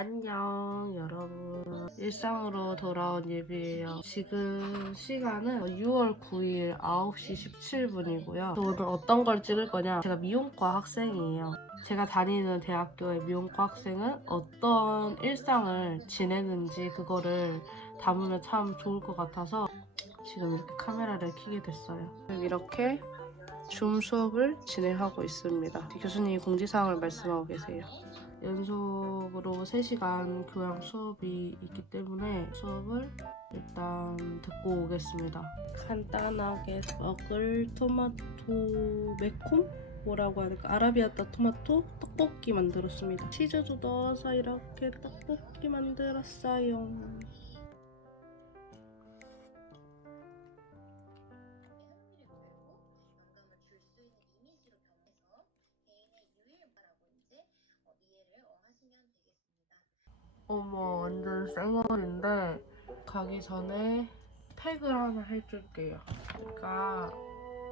안녕 여러분. 일상으로 돌아온 예비예요. 지금 시간은 6월 9일 9시 17분이고요. 오늘 어떤 걸 찍을 거냐? 제가 미용과 학생이에요. 제가 다니는 대학교의 미용과 학생은 어떤 일상을 지내는지 그거를 담으면 참 좋을 것 같아서 지금 이렇게 카메라를 켜게 됐어요. 이렇게 줌 수업을 진행하고 있습니다. 교수님이 공지사항을 말씀하고 계세요 연속으로 3시간 교양 수업이 있기 때문에 수업을 일단 듣고 오겠습니다. 간단하게 먹을 토마토 매콤? 뭐라고 될까? 아라비아따 토마토 떡볶이 만들었습니다. 치즈도 넣어서 이렇게 떡볶이 만들었어요. 어머 완전 쌩얼인데 가기 전에 팩을 하나 해줄게요. 그러니까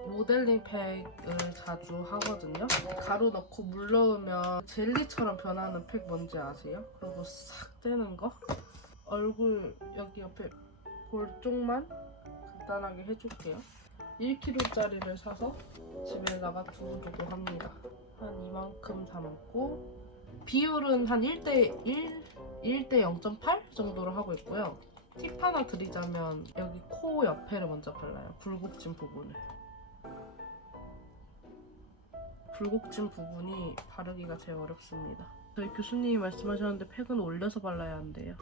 모델링 팩을 자주 하거든요. 가루 넣고 물 넣으면 젤리처럼 변하는 팩 뭔지 아세요? 그리고 싹 떼는 거. 얼굴 여기 옆에 볼 쪽만 간단하게 해줄게요. 1kg짜리를 사서 집에다가 두고두고 합니다. 한 이만큼 담고 비율은 한 1대 1, 1대 0.8 정도로 하고 있고요. 팁 하나 드리자면 여기 코 옆에를 먼저 발라요. 굴곡진 부분을. 굴곡진 부분이 바르기가 제일 어렵습니다. 저희 교수님이 말씀하셨는데 팩은 올려서 발라야 한대요.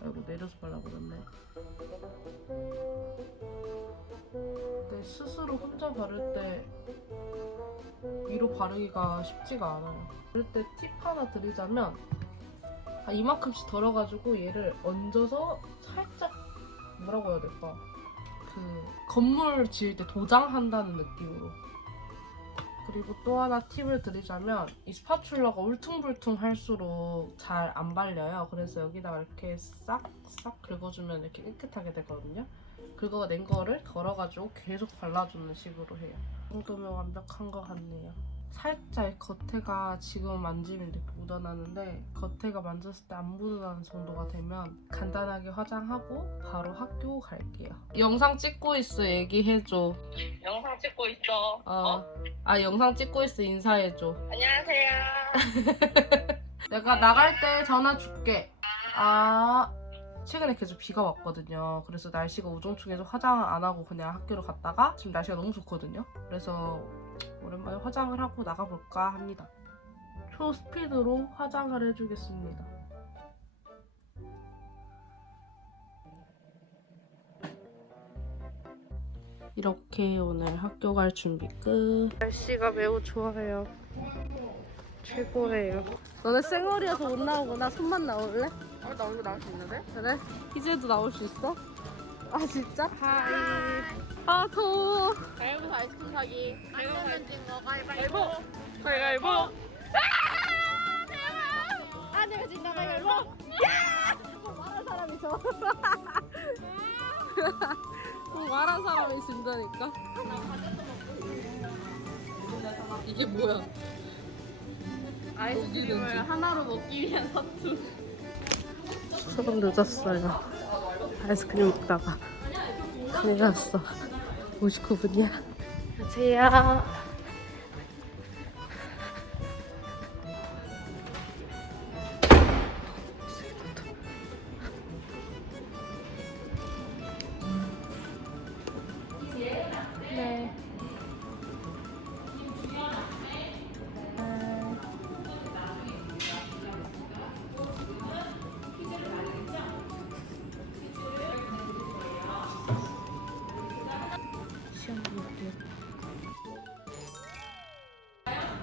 아이고 내려서 발라버렸네. 근데 스스로 혼자 바를 때 위로 바르기가 쉽지가 않아요. 그럴 때 팁 하나 드리자면 한 이만큼씩 덜어가지고 얘를 얹어서 살짝 뭐라고 해야 될까? 그 건물 지을 때 도장한다는 느낌으로. 그리고 또 하나 팁을 드리자면 이 스파츌러가 울퉁불퉁 할수록 잘 안 발려요. 그래서 여기다가 이렇게 싹싹 긁어주면 이렇게 깨끗하게 되거든요. 그거 낸 거를 덜어가지고 계속 발라주는 식으로 해요. 이 정도면 완벽한 것 같네요. 살짝 겉에가 지금 만지면 이렇게 묻어나는데 겉에가 만졌을 때 안 묻어나는 정도가 되면 간단하게 화장하고 바로 학교 갈게요. 영상 찍고 있어 얘기해줘. 영상 찍고 있어. 어. 아 영상 찍고 있어 인사해줘. 안녕하세요. 내가 나갈 때 전화 줄게. 아 최근에 계속 비가 왔거든요. 그래서 날씨가 우중충해서 화장 안 하고 그냥 학교를 갔다가 지금 날씨가 너무 좋거든요. 그래서 오랜만에 화장을 하고 나가볼까 합니다. 초스피드로 화장을 해주겠습니다. 이렇게 오늘 학교 갈 준비 끝. 날씨가 매우 좋아요. 최고예요. 너네 쌩얼이어서 못 나오구나. 손만 나올래? 어, 나 오늘 나올 수 있는데? 그래? 희재도 나올 수 있어? 아 진짜? 하이. 아 더워. 가위바위보 아이스크림 사기. 안 되면 거 가위바위보. 가위바위보. 아 내가 진다 가위바위보. 말한 사람이 져. 뭐 말한 사람이 진다니까. 이게 뭐야? 아이스크림을 하나로 먹기 위한 사투. 조금 늦었어요. 아이스크림 먹다가 큰일 났어. 59분이야. 안녕하세요.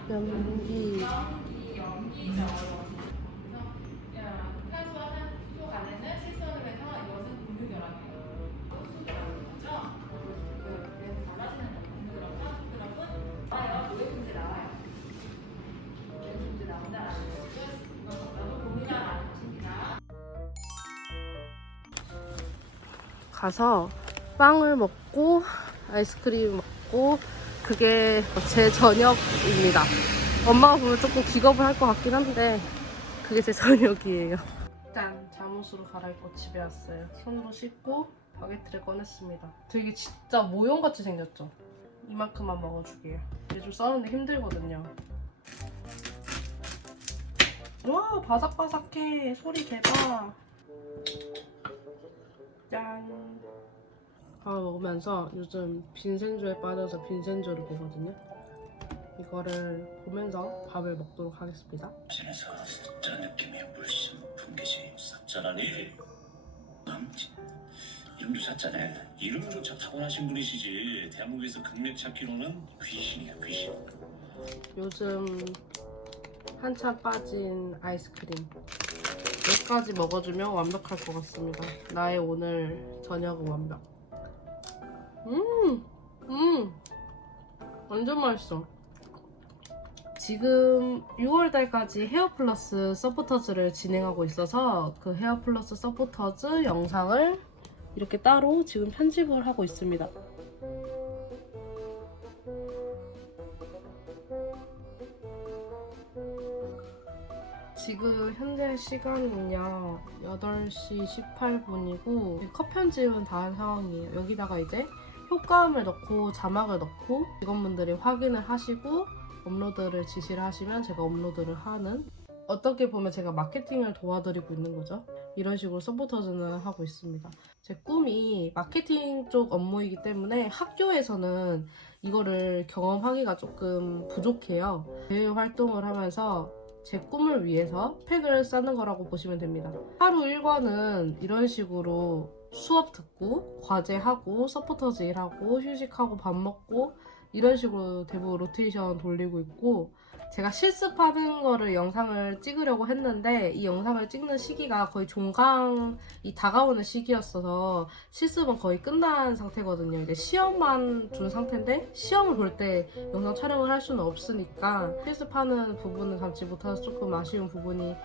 연기. 가서 빵을 먹고 아이스크림 먹고 그게 제 저녁입니다. 엄마가 보면 조금 기겁을 할 것 같긴 한데 그게 제 저녁이에요. 일단 잠옷으로 갈아입고 집에 왔어요. 손으로 씻고 바게트를 꺼냈습니다. 되게 진짜 모형같이 생겼죠? 이만큼만 먹어줄게요. 이게 좀 써는데 힘들거든요. 와 바삭바삭해 소리 대박 짠 밥 먹으면서 요즘 빈센조에 빠져서 빈센조를 보거든요. 이거를 보면서 밥을 먹도록 하겠습니다. 진에서 숫자 느낌이 물씬 풍기지 사자라니? 남진 이름도 사자네. 이름조차 타고나신 분이시지. 대한민국에서 극맥 찾기로는 귀신이야 귀신. 요즘 한참 빠진 아이스크림 몇 가지 먹어주면 완벽할 것 같습니다. 나의 오늘 저녁은 완벽 음! 음! 완전 맛있어 지금 6월달까지 헤어플러스 서포터즈를 진행하고 있어서 그 헤어플러스 서포터즈 영상을 이렇게 따로 지금 편집을 하고 있습니다 지금 현재 시간은요 8시 18분이고 컷 편집은 다 한 상황이에요 여기다가 이제 효과음을 넣고 자막을 넣고 직원분들이 확인을 하시고 업로드를 지시를 하시면 제가 업로드를 하는 어떻게 보면 제가 마케팅을 도와드리고 있는 거죠. 이런 식으로 서포터즈는 하고 있습니다. 제 꿈이 마케팅 쪽 업무이기 때문에 학교에서는 이거를 경험하기가 조금 부족해요. 대외 활동을 하면서 제 꿈을 위해서 팩을 싸는 거라고 보시면 됩니다. 하루 일과는 이런 식으로 수업 듣고 과제하고 서포터즈 일하고 휴식하고 밥 먹고 이런 식으로 대부분 로테이션 돌리고 있고 제가 실습하는 거를 영상을 찍으려고 했는데 이 영상을 찍는 시기가 거의 종강이 다가오는 시기였어서 실습은 거의 끝난 상태거든요. 이제 시험만 준 상태인데 시험을 볼 때 영상 촬영을 할 수는 없으니까 실습하는 부분을 담지 못해서 조금 아쉬운 부분이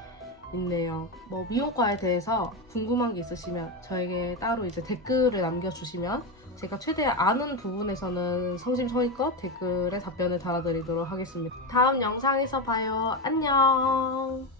있네요. 뭐 미용과에 대해서 궁금한 게 있으시면 저에게 따로 이제 댓글을 남겨주시면 제가 최대한 아는 부분에서는 성심성의껏 댓글에 답변을 달아드리도록 하겠습니다. 다음 영상에서 봐요. 안녕.